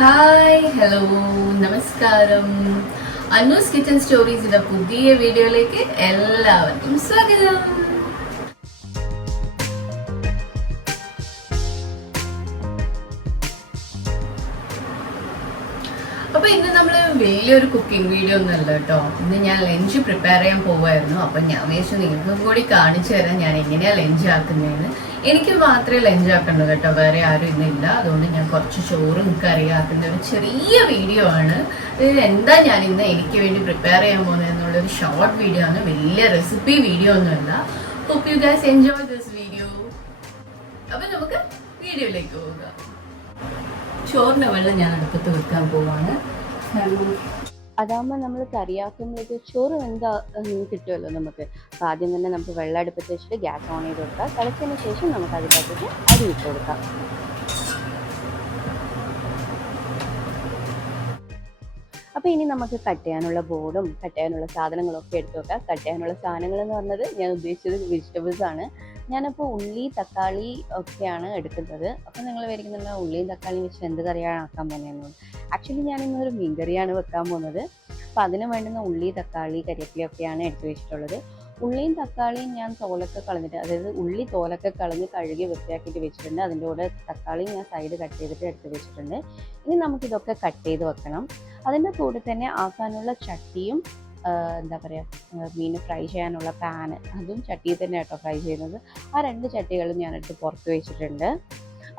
Hi hello നമസ്കാരം. അന്നൂസ് kitchen സ്റ്റോറീസിന്റെ പുതിയ വീഡിയോയിലേക്ക് എല്ലാവർക്കും സ്വാഗതം. അപ്പൊ ഇന്ന് നമ്മള് വലിയൊരു കുക്കിംഗ് വീഡിയോ ഒന്നും അല്ല കേട്ടോ. ഇന്ന് ഞാൻ ലഞ്ച് പ്രിപ്പയർ ചെയ്യാൻ പോവായിരുന്നു. അപ്പൊ ഞാൻ വിചാരിച്ചു നിങ്ങൾക്കും കൂടി കാണിച്ചു തരാം ഞാൻ എങ്ങനെയാ ലഞ്ച് ആക്കുന്നതെന്ന്. എനിക്ക് മാത്രമേ ലഞ്ച് ആക്കണ്ടു കേട്ടോ, വേറെ ആരും ഇന്നില്ല. അതുകൊണ്ട് ഞാൻ കുറച്ച് ചോറും കറി ആക്കുന്ന ഒരു ചെറിയ വീഡിയോ ആണ്. എന്താ ഞാൻ ഇന്ന് എനിക്ക് വേണ്ടി പ്രിപ്പയർ ചെയ്യാൻ പോകുന്നത് എന്നുള്ളൊരു ഷോർട്ട് വീഡിയോ ആണ്, വലിയ റെസിപ്പി വീഡിയോ ഒന്നുമല്ല. Hope you guys enjoy this video. അപ്പൊ നമുക്ക് വീഡിയോയിലേക്ക് പോകാം. ചോറിന്റെ വെള്ളം ഞാൻ അടുപ്പത്ത് വെക്കാൻ പോവാണ്. അതാകുമ്പോൾ നമ്മൾ കറിയാക്കുമ്പോഴേക്ക് ചോറ് എന്താ കിട്ടുമല്ലോ നമുക്ക്. അപ്പോൾ ആദ്യം തന്നെ നമുക്ക് വെള്ളം അടുപ്പത്ത് വെച്ചിട്ട് ഗ്യാസ് ഓൺ ചെയ്ത് കൊടുക്കാം. തിളച്ചതിന് ശേഷം നമുക്ക് അതിനകത്തേക്ക് അരി ഇട്ട് കൊടുക്കാം. അപ്പോൾ ഇനി നമുക്ക് കട്ട് ചെയ്യാനുള്ള ബോർഡും കട്ട് ചെയ്യാനുള്ള സാധനങ്ങളൊക്കെ എടുത്ത് വെക്കാം. കട്ട് ചെയ്യാനുള്ള സാധനങ്ങൾ എന്ന് പറഞ്ഞത് ഞാൻ ഉദ്ദേശിച്ചത് വെജിറ്റബിൾസ് ആണ്. ഞാനപ്പോൾ ഉള്ളി തക്കാളി ഒക്കെയാണ് എടുക്കുന്നത്. അപ്പോൾ നിങ്ങൾ വിചാരിക്കുന്നില്ല ഉള്ളിയും തക്കാളിയും വെച്ച് എന്ത് കറിയാണ് ആക്കാൻ പോകുന്നത്. ആക്ച്വലി ഞാനിന്നൊരു മീൻ കറിയാണ് വെക്കാൻ പോകുന്നത്. അപ്പോൾ അതിന് വേണ്ടുന്ന ഉള്ളി തക്കാളി കരിവേപ്പിലയൊക്കെയാണ് എടുത്ത് വെച്ചിട്ടുള്ളത്. ഉള്ളിയും തക്കാളിയും ഞാൻ തോലൊക്കെ കളഞ്ഞിട്ട്, അതായത് ഉള്ളി തോലൊക്കെ കളഞ്ഞ് കഴുകി വൃത്തിയാക്കിയിട്ട് വെച്ചിട്ടുണ്ട്. അതിൻ്റെ കൂടെ തക്കാളിയും ഞാൻ സൈഡ് കട്ട് ചെയ്തിട്ട് എടുത്ത് വെച്ചിട്ടുണ്ട്. ഇനി നമുക്കിതൊക്കെ കട്ട് ചെയ്ത് വെക്കണം. അതിൻ്റെ കൂടെ തന്നെ ആക്കാനുള്ള ചട്ടിയും എന്താ പറയുക, മീൻ ഫ്രൈ ചെയ്യാനുള്ള പാന്, അതും ചട്ടിയിൽ തന്നെ കേട്ടോ ഫ്രൈ ചെയ്യുന്നത്. ആ 2 ചട്ടികളും ഞാനെടുത്ത് പുറത്ത് വെച്ചിട്ടുണ്ട്.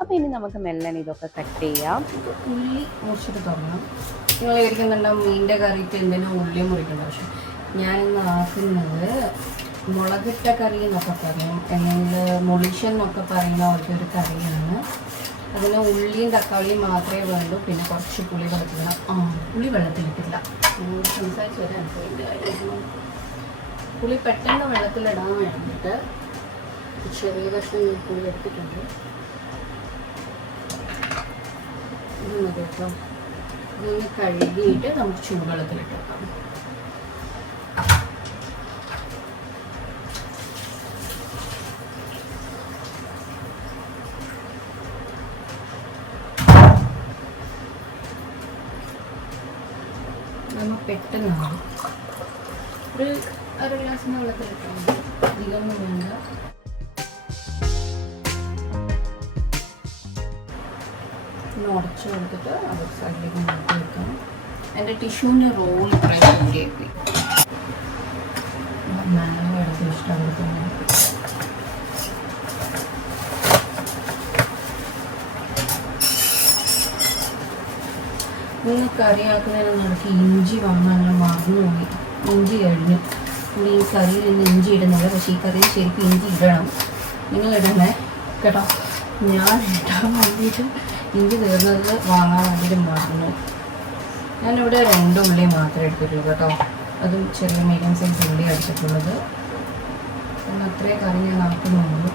അപ്പോൾ ഇനി നമുക്ക് മെല്ലനെ ഇതൊക്കെ കട്ട് ചെയ്യാം. ഉള്ളി മുറിച്ചിട്ട് തുടങ്ങാം. നിങ്ങൾ വിചാരിക്കുന്നുണ്ടാവും മീനിൻ്റെ കറിക്ക് എന്തിനാ ഉള്ളി മുറിക്കുന്നത്. പക്ഷെ ഞാനിന്ന് ആക്കുന്നത് മുളകിട്ട കറി എന്നൊക്കെ പറയും, അല്ലെങ്കിൽ മൊളിഷൻ എന്നൊക്കെ പറയുന്ന ഒരു കറിയാണ്. അതിന് ഉള്ളിയും തക്കാളിയും മാത്രമേ വേണ്ടൂ. പിന്നെ കുറച്ച് പുളി വെള്ളത്തിലിടാം. പുളി വെള്ളത്തിലിട്ടില്ല, സംസാരിച്ച് വരാൻ പുളി പെട്ടെന്ന് വെള്ളത്തിലിടാൻ വേണ്ടിയിട്ട് ചെറിയ കഷ്ണം പുളി എടുത്തിട്ടുണ്ട്. ഇത് മതി കേട്ടോ. ഇതൊന്ന് കഴുകിയിട്ട് നമുക്ക് ചൂടുവെള്ളത്തിലിട്ട് വെക്കാം. പെട്ടെന്നാണ് ഒരു 1/2 ഗ്ലാസിന് വെള്ളത്തിലിട്ടാൽ മതി, അധികമൊന്നും വേണ്ട. ഉടച്ചു കൊടുത്തിട്ട് അത് സൈഡിലേക്ക് മാറ്റി വെക്കണം. എൻ്റെ ടിഷ്യൂവിൻ്റെ റോൾ ഇത്രയും കൂടിയായി മാങ്ങ എടുത്ത് ഇഷ്ടം കൊടുക്കുന്നത്. ഇന്ന് കറിയാക്കുന്നതിന് നടക്ക് ഇഞ്ചി വാങ്ങാൻ ഞാൻ മറന്നുപോയി. ഇഞ്ചി കഴിഞ്ഞു. ഈ കറിയിൽ നിന്ന് ഇഞ്ചി ഇടുന്നത്, പക്ഷേ ഈ കറിയിൽ ശരിക്കും ഇഞ്ചി ഇടണം. നിങ്ങൾ ഇടണേ കേട്ടോ. ഞാൻ ഇടാൻ വേണ്ടിയിട്ട് ഇഞ്ചി തീർന്നത് വാങ്ങാൻ വേണ്ടിയിട്ട് മറന്നു. ഞാനിവിടെ 2 ഉള്ളി മാത്രമേ എടുത്തിട്ടുള്ളൂ കേട്ടോ. അതും ചെറിയ മീഡിയം സൈസ് ഉള്ളി എടുത്തിട്ടുള്ളത്. അത്രേ കറി ഞാൻ ആക്കുന്നുള്ളൂ.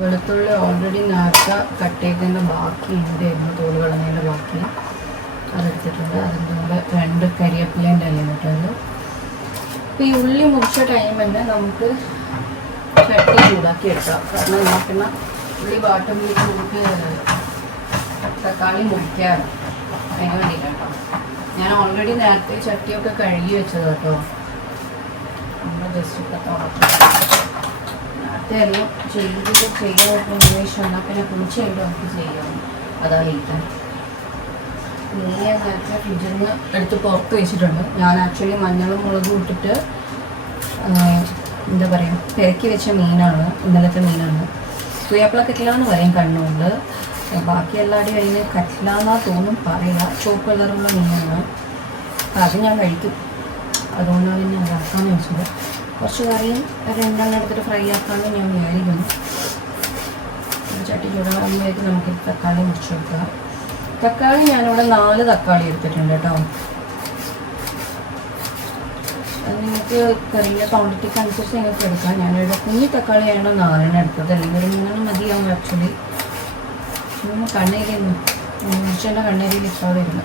വെളുത്തുള്ളി ഓൾറെഡി നേരത്തെ കട്ട് ചെയ്തതിൻ്റെ ബാക്കി ഉണ്ടായിരുന്നു, തോല് കളഞ്ഞതിൻ്റെ ബാക്കി അതെടുത്തിട്ടുണ്ട്. അതിൻ്റെ കൂടെ 2 കരിവേപ്പിലേൻ്റെ ഇല ഇട്ടിട്ടുണ്ട്. അപ്പോൾ ഈ ഉള്ളി മുറിച്ച ടൈം തന്നെ നമുക്ക് ചട്ടി ചൂടാക്കി എടുക്കാം. കാരണം നോക്കുന്ന ഉള്ളി വാട്ടുമ്പോഴേക്ക് നമുക്ക് തക്കാളി മുറിക്കാം. അതിന് വേണ്ടിയിട്ടാണ്. ഞാൻ ഓൾറെഡി നേരത്തെ ചട്ടിയൊക്കെ കഴുകി വെച്ചത് കേട്ടോ. നമ്മൾ ജസ്റ്റ് ഒക്കെ തുറക്കാം. എല്ലാം ചെയ്തിട്ട് ചെയ്യാൻ ഉദ്ദേശം എന്നാൽ പിന്നെ കുളിച്ച് കഴിഞ്ഞിട്ട് നമുക്ക് ചെയ്യാം. അതാ ലീക്കാൻ. ഞാൻ നേരത്തെ ഫ്രിഡ്ജിൽ നിന്ന് എടുത്ത് പുറത്ത് വെച്ചിട്ടുണ്ട്. ഞാൻ ആക്ച്വലി മഞ്ഞളും മുളകും ഇട്ടിട്ട് എന്താ പറയുക പെരക്കി വെച്ച മീനാണ്, ഇന്നലത്തെ മീനാണ്. സുയാപ്പിള കറ്റില എന്ന് പറയും കണ്ണുകൊണ്ട്. ബാക്കി എല്ലാവരുടെയും അതിന് കറ്റില എന്നാ തോന്നും പറയുക. ചുവപ്പ് കളറുള്ള മീനാണ്. അപ്പം അത് ഞാൻ കഴിക്കും. അതുകൊണ്ടാണ് പിന്നെ അതാക്കാമെന്ന് വെച്ചത്. കുറച്ച് കറിയും 2 എടുത്തിട്ട് ഫ്രൈ ആക്കാമെന്ന് ഞാൻ വിചാരിക്കുന്നു. ചട്ടി ചൂടാകുമ്പോഴേക്ക് നമുക്ക് തക്കാളി മുറിച്ച് വെക്കാം. തക്കാളി ഞാനിവിടെ 4 തക്കാളി എടുത്തിട്ടുണ്ട് കേട്ടോ. അത് നിങ്ങൾക്ക് കറിയുടെ ക്വാണ്ടിറ്റിക്ക് അനുസരിച്ച് നിങ്ങൾക്ക് എടുക്കാം. ഞാനിവിടെ കുഞ്ഞി തക്കാളിയാണ് 4 എടുത്തത്, അല്ലെങ്കിൽ ഒരു 3 മതിയാവും ആക്ച്വലി. കണ്ണേരി മുറിച്ചതിൻ്റെ കണ്ണേരിയിൽ ഇട്ടാതെ ഇരുന്നു.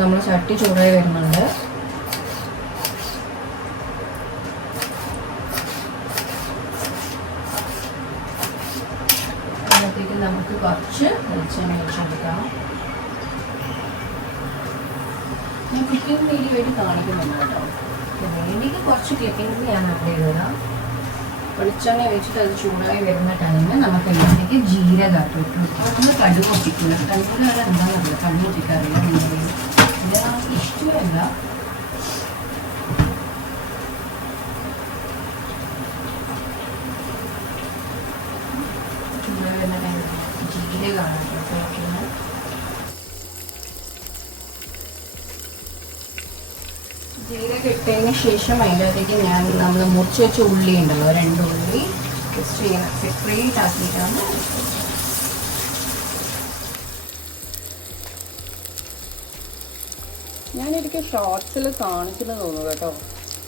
നമ്മൾ ചട്ടി ചൂടായി വരുന്നുണ്ട്. അതിനകത്തേക്ക് നമുക്ക് കുറച്ച് വെളിച്ചെണ്ണ ഒഴിച്ചെടുക്കാം. ഞാൻ കുക്കിംഗ് വീഡിയോ ആയിട്ട് കാണിക്കുന്നുണ്ട് കേട്ടോ. വേണ്ടിക്ക് കുറച്ച് ക്ലിപ്പിംഗ് ഞാൻ ആഡ് ചെയ്തതാണ്. വെളിച്ചെണ്ണ ഒഴിച്ചിട്ട് അത് ചൂടായി വരുന്ന ടൈമിൽ നമുക്ക് ഇതിലേക്ക് ജീരകം ഇട്ട് ഒന്ന് കടുക് പൊട്ടിക്കുക. കടുകിൽ വരെ എന്താണെന്നറിയില്ല, കടുക് പൊട്ടിക്കാറില്ല. ഇത് നമുക്ക് ഇഷ്ടമല്ല. ചൂടായി വരുന്ന ടൈമിൽ ജീരകമാണ് ഉപയോഗിക്കുന്നത്. ജീരകം ഇട്ടതിന് ശേഷം അതിൻ്റെ അകത്തേക്ക് നമ്മൾ മുറിച്ച് വെച്ച ഉള്ളി ഉണ്ടല്ലോ, 2 ഉള്ളി ജസ്റ്റ് ഇങ്ങനെ സെപ്പറേറ്റ് ആക്കിയിട്ടാണ്. ഞാനൊരിക്കൽ ഷോർട്സിൽ കാണിച്ചെന്ന് തോന്നുന്നു കേട്ടോ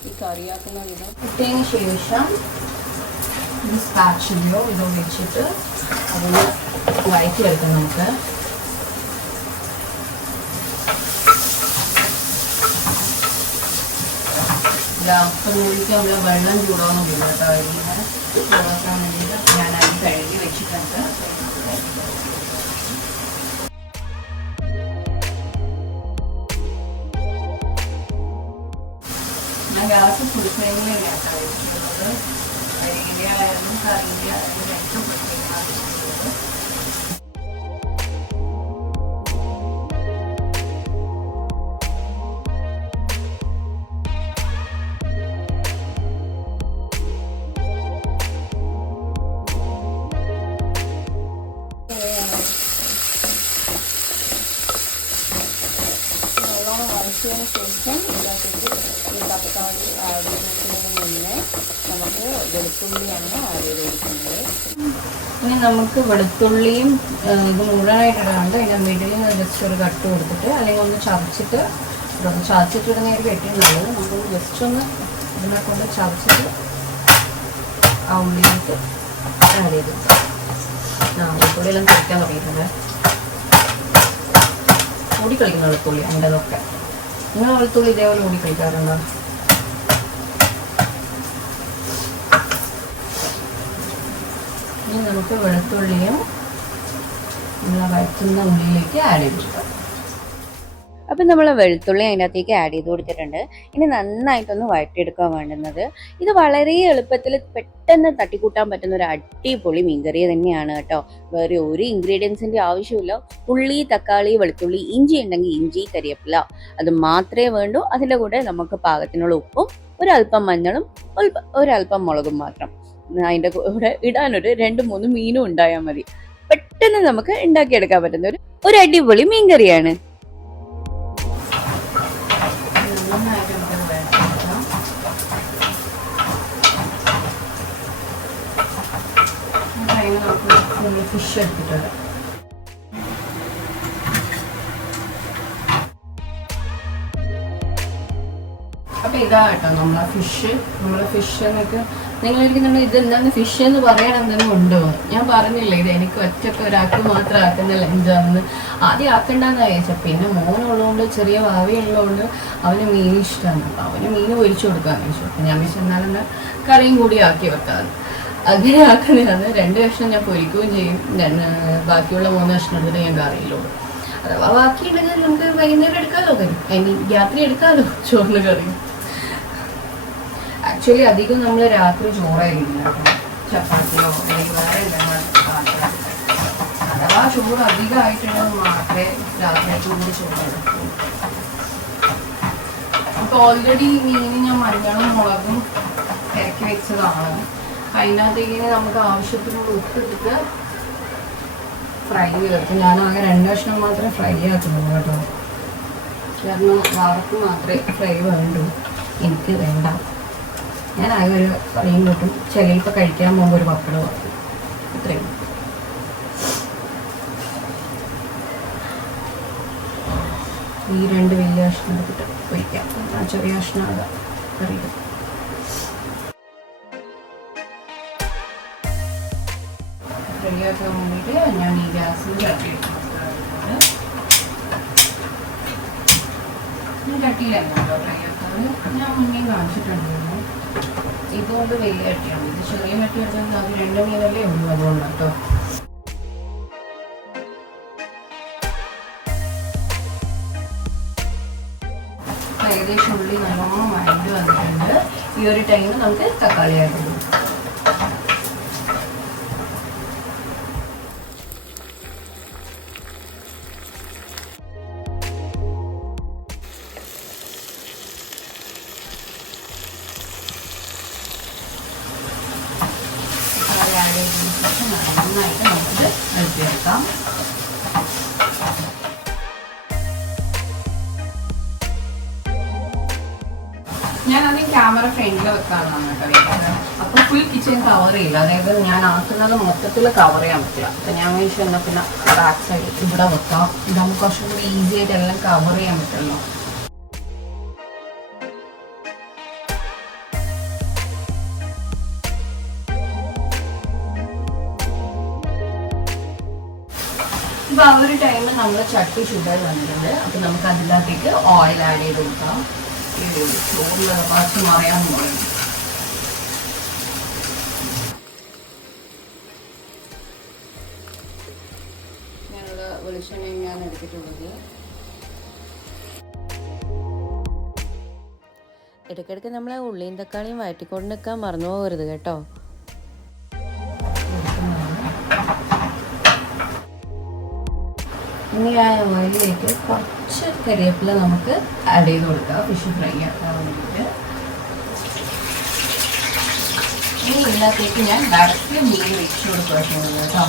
ഈ കറിയാക്കുന്ന വിധം. ഇട്ടതിന് ശേഷം ഈ സ്പാച്ചിലോ ഇതോ വെച്ചിട്ട് അതൊന്ന് വഴറ്റിയെടുക്കാം നമുക്ക്. ഒഴിക്കാനുള്ള വെള്ളം ചൂടാവുന്ന കേട്ടോ. അരിനെ ചൂടാക്കാൻ വേണ്ടിയിട്ട് ഞാൻ അരി കഴുകി വെച്ചിട്ടുണ്ട്. ഞാൻ ഗ്യാസ് ഫുൾ ഫ്ലെയിമിൽ കേട്ടോ വെച്ചിട്ടുള്ളത്. അരിൻ്റെ ആയാലും കറിൻ്റെ ആയാലും രണ്ടും ഫുൾ ഫ്ലെയിമാണ് വെച്ചിട്ടുള്ളത്. ശേഷം ഇതിനകത്തേക്ക് ഈ തക്കാളി ആഡ് ചെയ്യുന്നതിന് മുന്നേ നമുക്ക് വെളുത്തുള്ളിയാണ് ആഡ് ചെയ്ത് കൊടുക്കുന്നത്. ഇനി നമുക്ക് വെളുത്തുള്ളിയും ഇത് മുഴുവനായിട്ടിടാണ്ട് അതിൻ്റെ മിഡിലിൽ നിന്ന് ജസ്റ്റ് ഒരു കട്ട് കൊടുത്തിട്ട് അല്ലെങ്കിൽ ഒന്ന് ചതച്ചിട്ടിടുന്നതായിരിക്കും ഏറ്റവും നല്ലത്. നമുക്ക് ജസ്റ്റ് ഒന്ന് ഇതിനെ കൊണ്ട് ചതച്ചിട്ട് ആ ഉള്ളിയിട്ട് ആഡ് ചെയ്ത് കൊടുക്കാം. വെളുത്തുള്ളിയെല്ലാം കഴിക്കാൻ തുടങ്ങിയിട്ടുണ്ട്. ഓടിക്കളിക്കുന്ന വെളുത്തുള്ളി എൻ്റെതൊക്കെ. നിങ്ങൾ വെളുത്തുള്ളി ഇതേപോലെ ഓടിക്കളിക്കാറുണ്ടോ? ഇനി നമുക്ക് വെളുത്തുള്ളിയും നമ്മൾ വഴറ്റുന്ന ഉള്ളിയിലേക്ക് ആഡ് ചെയ്ത് കൊടുക്കാം. അപ്പം നമ്മൾ വെളുത്തുള്ളി അതിനകത്തേക്ക് ആഡ് ചെയ്ത് കൊടുത്തിട്ടുണ്ട്. ഇനി നന്നായിട്ടൊന്ന് വഴറ്റിയെടുക്കാൻ വേണ്ടുന്നത്. ഇത് വളരെ എളുപ്പത്തിൽ പെട്ടെന്ന് തട്ടിക്കൂട്ടാൻ പറ്റുന്ന ഒരു അടിപൊളി മീൻകറി തന്നെയാണ് കേട്ടോ. വേറെ ഒരു ഇൻഗ്രീഡിയൻസിൻ്റെ ആവശ്യമില്ല. ഉള്ളി, തക്കാളി, വെളുത്തുള്ളി, ഇഞ്ചി ഉണ്ടെങ്കിൽ ഇഞ്ചി, കരിവേപ്പില അത് മാത്രമേ വേണ്ടൂ. അതിൻ്റെ കൂടെ നമുക്ക് പാകത്തിനുള്ള ഉപ്പും ഒരല്പം മഞ്ഞളും ഒരല്പം മുളകും മാത്രം. അതിൻ്റെ കൂടെ ഇടാനൊരു 2-3 മീനും ഉണ്ടായാൽ മതി. പെട്ടെന്ന് നമുക്ക് ഉണ്ടാക്കിയെടുക്കാൻ പറ്റുന്ന ഒരു അടിപൊളി മീൻകറിയാണ്. ഫിഷ് എടുത്തിട്ടുണ്ട്. അപ്പം ഇതാ കേട്ടോ നമ്മളെ ഫിഷ് എന്നൊക്കെ നിങ്ങൾ ഇരിക്കുന്നുണ്ട്. ഇത് എന്താണ് ഫിഷ് എന്ന് പറയാൻ എന്തെങ്കിലും ഉണ്ടോ? ഞാൻ പറഞ്ഞില്ലേ ഇത് എനിക്ക് ഒറ്റയ്ക്ക് ഒരാൾക്ക് മാത്രം ആക്കുന്ന ലഞ്ചാണെന്ന്. ആദ്യം ആക്കണ്ടെന്ന് ചോദിച്ചാൽ പിന്നെ മോനുള്ളതുകൊണ്ട് ചെറിയ ഭാവിയുള്ളതുകൊണ്ട് അവന് മീൻ ഇഷ്ടമാണ്. അപ്പം അവന് മീൻ പൊരിച്ചു കൊടുക്കാമെന്ന് ചോദിച്ചു. അപ്പം ഞാൻ എന്നാലും കറിയും കൂടി ആക്കി വെക്കാറ്. അങ്ങനെ ആക്കുന്നതാണ്. 2 കഷ്ണം ഞാൻ പൊരിക്കുകയും ചെയ്യും. ബാക്കിയുള്ള 3 കഷ്ണം എടുത്തിട്ട് ഞാൻ കറിയിലോടും. അഥവാ ബാക്കിയുണ്ടെങ്കിൽ നമുക്ക് വൈകുന്നേരം എടുക്കാമല്ലോ. അതിന് രാത്രി എടുക്കാമല്ലോ ചോറിന് കറി. ആക്ച്വലി അധികം നമ്മൾ രാത്രി ചോറായിരിക്കില്ല, ചപ്പാത്തിയോ അല്ലെങ്കിൽ വേറെ എന്തെങ്കിലും. അഥവാ ചോറ് അധികമായിട്ടുള്ളത് മാത്രമേ രാത്രി ചൂട് ചോറെടുക്കൂ. അപ്പോൾ ഓൾറെഡി മീന് ഞാൻ മഞ്ഞളും മുളകും ഇറക്കി വെച്ചതാണ്. അതിനകത്തേക്ക് നമുക്ക് ആവശ്യത്തിനുള്ള ഉപ്പിട്ടിട്ട് ഫ്രൈ ചെയ്തെടുക്കും. ഞാനാകെ 2 കഷ്ണം മാത്രമേ ഫ്രൈ ആക്കുന്നുള്ളൂ കേട്ടോ. കാരണം വാർക്ക് മാത്രമേ ഫ്രൈ വേണ്ടൂ, എനിക്ക് വേണ്ട. ഞാനാകെ ഒരു കറിയും കൂട്ടും. ചിലപ്പോൾ കഴിക്കാൻ പോകുമ്പോൾ ഒരു പപ്പടം ആക്കും. ഇത്രയും. ഈ 2 വലിയ കഷ്ണം എടുത്തിട്ട് പൊരിക്കാം. ആ ചെറിയ കഷ്ണം ആകാം കറിയിട്ട്. റെഡിയാക്കാൻ വേണ്ടിയിട്ട് ഞാൻ ഈ ഗ്യാസിൽ ചട്ടി എടുക്കുന്നത്. ഞാൻ ചട്ടിയിലായിരുന്നു കേട്ടോ ഫ്രൈ ആക്കാറ്. ഞാൻ മുന്നേ കാണിച്ചിട്ടുണ്ടായിരുന്നു. ഇതുകൊണ്ട് വലിയ ചട്ടിയാണ്. ഇത് ചെറിയ ചട്ടി എടുത്താൽ അത് 2 മീനല്ലേ ഉള്ളൂ, അതുകൊണ്ട് കേട്ടോ. ഏകദേശം ഉള്ളി നല്ലോണം വഴണ്ട് വന്നിട്ടുണ്ട്. ഈ ഒരു ടൈമിൽ നമുക്ക് തക്കാളി ആഡ് ചെയ്യും. നന്നായിട്ട് നമുക്ക് ഇളക്കിയെടുക്കാം. ഞാൻ ആദ്യം ക്യാമറ ഫ്രണ്ടിൽ വെക്കാമെന്നാണ് കേട്ടോ. അപ്പോൾ ഫുൾ കിച്ചൺ കവർ ചെയ്യില്ല, അതായത് ഞാൻ ആക്കുന്നത് മൊത്തത്തിൽ കവർ ചെയ്യാൻ പറ്റില്ല. അപ്പം ഞാൻ വിചാരിച്ചു എന്നാൽ പിന്നെ ബാക്ക് സൈഡ് ഇവിടെ വെക്കാം. ഇതാകുമ്പോൾ കുറച്ചും കൂടി ഈസി ആയിട്ട് എല്ലാം കവർ ചെയ്യാൻ പറ്റുമല്ലോ. ഇപ്പൊ ആ ഒരു ടൈമിൽ നമ്മൾ ചട്ടി ചൂടായി വന്നിട്ടുണ്ട്. അപ്പൊ നമുക്ക് അതിനകത്തേക്ക് ഓയിൽ ആഡ് ചെയ്ത് കൊടുക്കാം. ചോറിൽ കുറച്ച് മറിയാൻ പറയും. ഞാനുള്ള വെളിച്ചെണ്ണയും ഞാൻ എടുത്തിട്ടുള്ളത്. ഇടയ്ക്കിടയ്ക്ക് നമ്മൾ ഉള്ളിയും തക്കാളിയും വഴറ്റിക്കൊണ്ട് നിൽക്കാൻ മറന്നു പോകരുത് കേട്ടോ. ഇനി ആ ഓയിലിലേക്ക് കുറച്ച് കരിവേപ്പില നമുക്ക് ആഡ് ചെയ്ത് കൊടുക്കാം, ഫിഷ് ഫ്രൈ ആക്കാൻ വേണ്ടിയിട്ട്. ഇനി ഇതിനകത്തേക്ക് ഞാൻ ഡയറക്റ്റ് മീൻ വെച്ച് കൊടുക്കുക കേട്ടോ.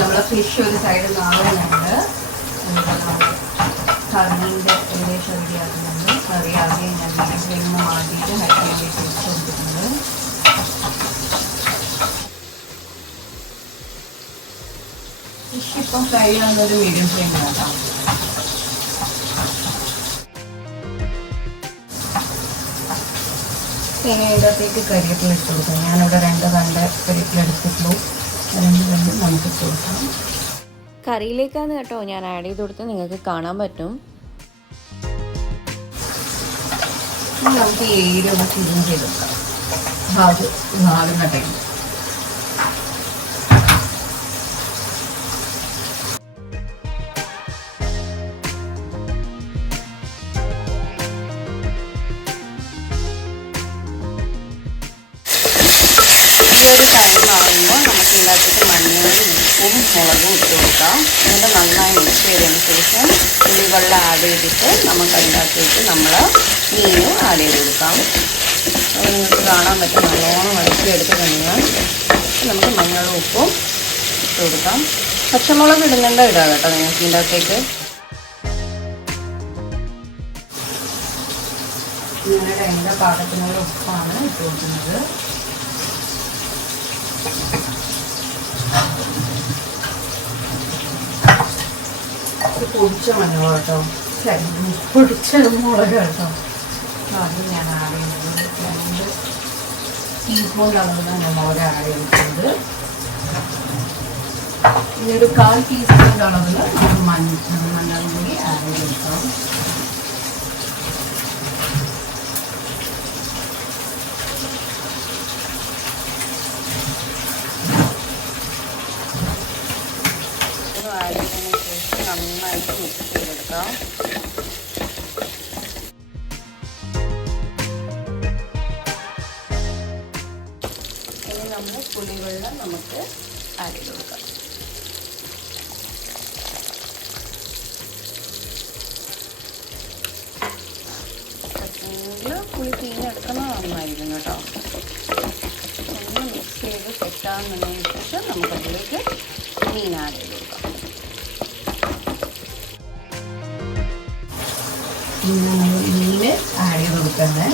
നമ്മളെ ഫിഷ് ഒരു സൈഡിൽ നാളുന്നുണ്ട്. കറീൻ്റെ ഏകദേശം റെഡിയാക്കുന്നുണ്ട്. കറി ആദ്യം ഞാൻ ഫ്ലെയിമിൽ നിന്ന് മാറ്റിയിട്ട് ഹൈ ഫ്ലെയിമിലേക്ക് വെച്ച് കൊടുത്തിട്ടുണ്ട്. ഫിഷ് ഇപ്പം ഫ്രൈ ആകുന്നൊരു മീഡിയം ഫ്ലെയിമിലാക്കാം. ഇനി ഇതിനകത്തേക്ക് കരിവേപ്പില ഇട്ട് കൊടുക്കാം. ഞാനിവിടെ 2 തണ്ട് കരിവേപ്പില എടുത്തിട്ടുള്ളൂ. 2 തണ്ട് നമുക്ക് ഇട്ട് കൊടുക്കാം. കറിയിലേക്കാണ് കേട്ടോ ഞാൻ ആഡ് ചെയ്ത് കൊടുത്ത് നിങ്ങൾക്ക് കാണാൻ പറ്റും. നമുക്ക് ഈ ഏരിയ ഒന്ന് ക്ലീൻ ചെയ്ത് കൊടുക്കാം. ഭാഗം കട്ടയും ഒരു ടൈം ആകുമ്പോൾ നമുക്ക് ഇതിനകത്തേക്ക് മഞ്ഞളും ഉപ്പും മുളകും ഇട്ട് കൊടുക്കാം. എന്നിട്ട് നന്നായി മിക്സ് ചെയ്തതിന് ശേഷം പുളിവെള്ളം ആഡ് ചെയ്തിട്ട് നമുക്ക് അതിനകത്തേക്ക് നമ്മൾ മീനും ആഡ് ചെയ്ത് കൊടുക്കാം. അത് നിങ്ങൾക്ക് കാണാൻ പറ്റും. നല്ലോണം വഴറ്റിയെടുത്ത് കഴിഞ്ഞാൽ നമുക്ക് മഞ്ഞളും ഉപ്പും ഇട്ട് കൊടുക്കാം. പച്ചമുളക് ഇടുന്നുണ്ടോ ഇടാം കേട്ടോ നിങ്ങൾക്ക് ഇതിൻ്റെ അകത്തേക്ക്. നിങ്ങളുടെ എൻ്റെ പാകത്തിനുള്ള ഉപ്പാണ് ഇട്ട് കൊടുക്കുന്നത്. പൊടിച്ച മഞ്ഞൾ കേട്ടോ, പൊടിച്ച മുളക് കേട്ടോ. അത് ഞാൻ ആഡ് ചെയ്യുന്നത് 2 ടീസ്പൂൺ അളവിലാണ് ഞാൻ മുളക് ആഡ് ചെയ്തിട്ടുണ്ട്. ഇനി ഒരു 1/4 ടീസ്പൂൺ അളവിൽ മഞ്ഞൾ കൂടി ആഡ് ചെയ്ത് കൊടുക്കാം. ആഡ് ചെയ്തതിന് ശേഷം നന്നായിട്ട് മിക്സ് ചെയ്തെടുക്കാം. ഇനി നമ്മൾ പുളിവെള്ളം നമുക്ക് ആഡ് ചെയ്ത് കൊടുക്കാം. പുളി പിഴിഞ്ഞെടുക്കുന്നത് നന്നായിരിക്കും കേട്ടോ. ഒന്ന് മിക്സ് ചെയ്ത് സെറ്റാകുന്നതിന് ശേഷം നമുക്കതിലേക്ക് മീൻ ആഡ് ചെയ്ത് കൊടുക്കാം. മീൻ ആഡ് ചെയ്ത് കൊടുക്കുന്നത്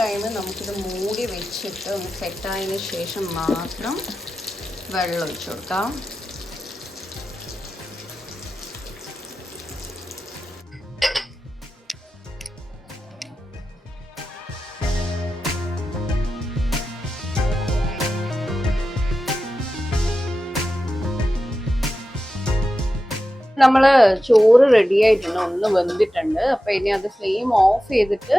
ടൈം നമുക്കിത് മൂടി വെച്ചിട്ട് ഒന്ന് സെറ്റായതിന് ശേഷം മാത്രം വെള്ളം ഒഴിച്ചു കൊടുക്കാം. നമ്മള് ചോറ് റെഡി ആയിട്ടുണ്ട്, ഒന്ന് വെന്തിട്ടുണ്ട്. അപ്പൊ ഇനി അത് ഫ്ലെയിം ഓഫ് ചെയ്തിട്ട്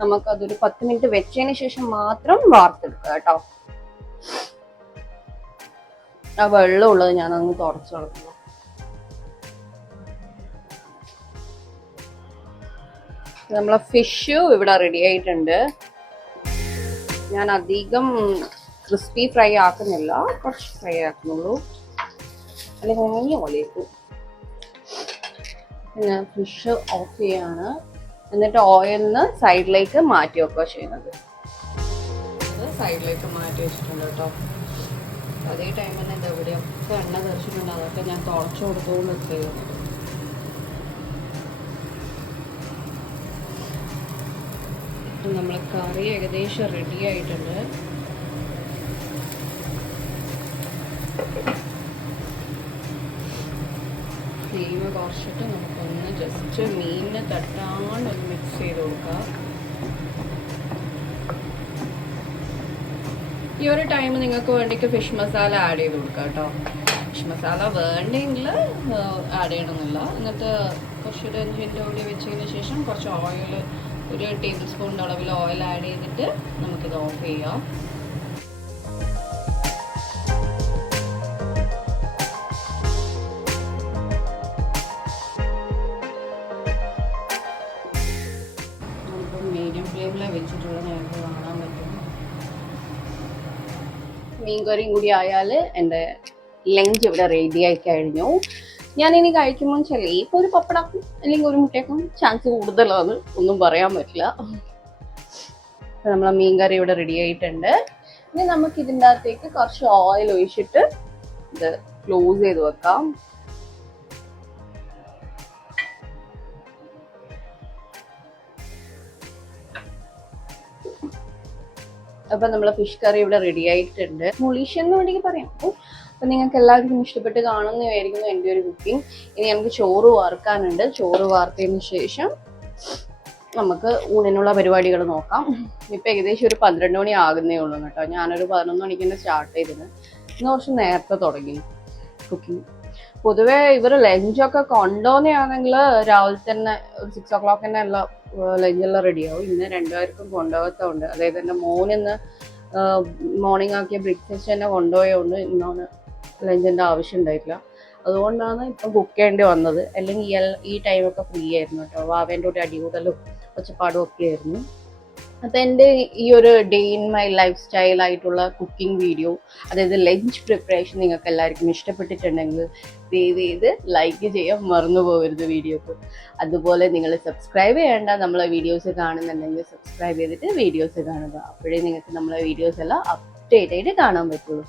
നമുക്കതൊരു 10 മിനിറ്റ് വെച്ചതിന് ശേഷം മാത്രം വാർത്തെടുക്കുക കേട്ടോ. ആ വെള്ളം ഉള്ളത് ഞാൻ അങ്ങ് തുടച്ചു കളഞ്ഞു. നമ്മളെ ഫിഷ് ഇവിടെ റെഡി ആയിട്ടുണ്ട്. ഞാൻ അധികം ക്രിസ്പി ഫ്രൈ ആക്കുന്നില്ല, കുറച്ച് ഫ്രൈ ആക്കുന്നുള്ളൂ, അല്ലെങ്കിൽ ഉണങ്ങിയ പോലെയേക്കും. പിന്നെ ഫിഷ് ഓഫ് ചെയ്യാണ്, എന്നിട്ട് ഓയിലിന് സൈഡിലേക്ക് മാറ്റി വെക്കുക ചെയ്യുന്നത്. സൈഡിലേക്ക് മാറ്റി വെച്ചിട്ടുണ്ട് കേട്ടോ. അതേ ടൈം തന്നെ ഇത് എവിടെയൊക്കെ എണ്ണ തെറിച്ചിട്ടുണ്ട്, അതൊക്കെ ഞാൻ തുളച്ചു കൊടുത്തുകൊണ്ട് ചെയ്യുന്നത്. നമ്മൾ കറി ഏകദേശം റെഡി ആയിട്ടുണ്ട്. ഫ്ലെയിം കുറച്ചിട്ട് നമുക്കൊന്ന് ജസ്റ്റ് മീനിന് തട്ടാണ്ട് ഒന്ന് മിക്സ് ചെയ്ത് കൊടുക്കാം. ഈ ഒരു ടൈം നിങ്ങൾക്ക് വേണ്ടിയിട്ട് ഫിഷ് മസാല ആഡ് ചെയ്ത് കൊടുക്കാം കേട്ടോ. ഫിഷ് മസാല വേണ്ടെങ്കിൽ ആഡ് ചെയ്യണമെന്നില്ല. എന്നിട്ട് കുറച്ചൊരു 5 മിനിറ്റ് കൂടി വെച്ചതിന് ശേഷം കുറച്ച് ഓയിൽ, ഒരു ടേബിൾ സ്പൂണിൻ്റെ അളവിൽ ഓയിൽ ആഡ് ചെയ്തിട്ട് നമുക്കിത് ഓഫ് ചെയ്യാം. മീഡിയം ഫ്ലെയിമിലാണ് വെച്ചിട്ടുള്ള ഞങ്ങൾക്ക് കാണാൻ പറ്റും. മീൻകറിയും കൂടി ആയാൽ എൻ്റെ ലഞ്ച് ഇവിടെ റെഡി ആയി കഴിഞ്ഞു. ഞാനിനി കഴിക്കുമ്പോൾ ചിലപ്പോൾ ഒരു പപ്പടാക്കും അല്ലെങ്കിൽ ഒരു മുട്ടയാക്കും ചാൻസ് കൂടുതലാണ്, ഒന്നും പറയാൻ പറ്റില്ല. നമ്മളെ മീൻകറി ഇവിടെ റെഡി ആയിട്ടുണ്ട്. ഇനി നമുക്ക് ഇതിൻ്റെ അകത്തേക്ക് കുറച്ച് ഓയിൽ ഒഴിച്ചിട്ട് ഇത് ക്ലോസ് ചെയ്ത് വെക്കാം. അപ്പൊ നമ്മളെ ഫിഷ് കറി ഇവിടെ റെഡി ആയിട്ടുണ്ട്. മുളീഷ് എന്ന് വേണമെങ്കിൽ പറയാം. അപ്പൊ നിങ്ങൾക്ക് എല്ലാവർക്കും ഇഷ്ടപ്പെട്ട് കാണുന്നതായിരിക്കുന്നു എൻ്റെ ഒരു കുക്കിംഗ്. ഇനി നമുക്ക് ചോറ് വാർക്കാനുണ്ട്. ചോറ് വാർത്തതിന് ശേഷം നമുക്ക് ഊണിനുള്ള പരിപാടികൾ നോക്കാം. ഇപ്പൊ ഏകദേശം ഒരു 12 മണി ആകുന്നേ ഉള്ളൂ കേട്ടോ. ഞാനൊരു 11 മണിക്ക് തന്നെ സ്റ്റാർട്ട് ചെയ്തത്. ഇന്ന് കുറച്ച് നേരത്തെ തുടങ്ങി കുക്കിംഗ്. പൊതുവെ ഇവർ ലഞ്ചൊക്കെ കൊണ്ടുപോകുന്നതാണെങ്കിൽ രാവിലെ തന്നെ ഒരു 6 o'clock തന്നെ എല്ലാം ലഞ്ചെല്ലാം റെഡിയാവും. ഇന്ന് 2 പേർക്കും കൊണ്ടുപോകത്തുണ്ട്. അതായത് എൻ്റെ മോനിന്ന് മോർണിംഗ് ആക്കിയ ബ്രേക്ക്ഫാസ്റ്റ് തന്നെ കൊണ്ടുപോയതുകൊണ്ട് ഇന്നാണ് ലഞ്ചിൻ്റെ ആവശ്യം ഉണ്ടായിട്ടില്ല. അതുകൊണ്ടാണ് ഇപ്പം കുക്ക് ചെയ്യേണ്ടി വന്നത്. അല്ലെങ്കിൽ ഈ ടൈമൊക്കെ ഫ്രീ ആയിരുന്നു കേട്ടോ. വാവേൻ്റെ ഒരു അടികൂടലും ഒച്ചപ്പാടും ഒക്കെ ആയിരുന്നു. അപ്പം എൻ്റെ ഈ ഒരു day in my life style ആയിട്ടുള്ള കുക്കിംഗ് വീഡിയോ, അതായത് ലഞ്ച് പ്രിപ്പറേഷൻ നിങ്ങൾക്ക് എല്ലാവർക്കും ഇഷ്ടപ്പെട്ടിട്ടുണ്ടെങ്കിൽ ദയവ് ചെയ്ത് ലൈക്ക് ചെയ്യാൻ മറന്നു പോകരുത് വീഡിയോക്ക്. അതുപോലെ നിങ്ങൾ സബ്സ്ക്രൈബ് ചെയ്യേണ്ട, നമ്മളെ വീഡിയോസ് കാണുന്നുണ്ടെങ്കിൽ സബ്സ്ക്രൈബ് ചെയ്തിട്ട് വീഡിയോസ് കാണുക. അപ്പോഴേ നിങ്ങൾക്ക് നമ്മളെ വീഡിയോസ് എല്ലാം അപ്ഡേറ്റ് ആയിട്ട് കാണാൻ പറ്റുള്ളൂ.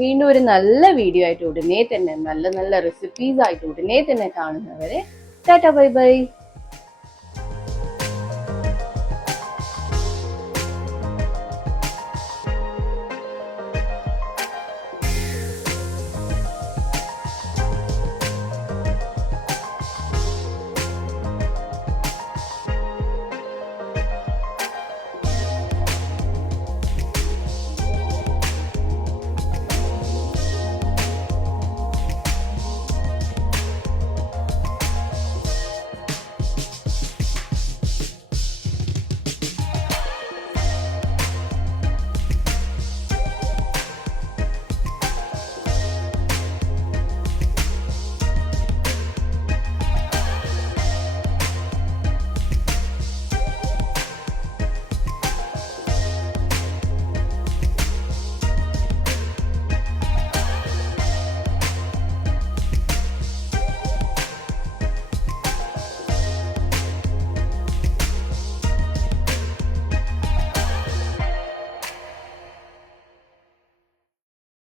വീണ്ടും ഒരു നല്ല വീഡിയോ ആയിട്ട് ഉടനെ തന്നെ, നല്ല നല്ല റെസിപ്പീസ് ആയിട്ട് ഉടനെ തന്നെ കാണുന്നവരെ ടാറ്റാ ബൈ ബൈ.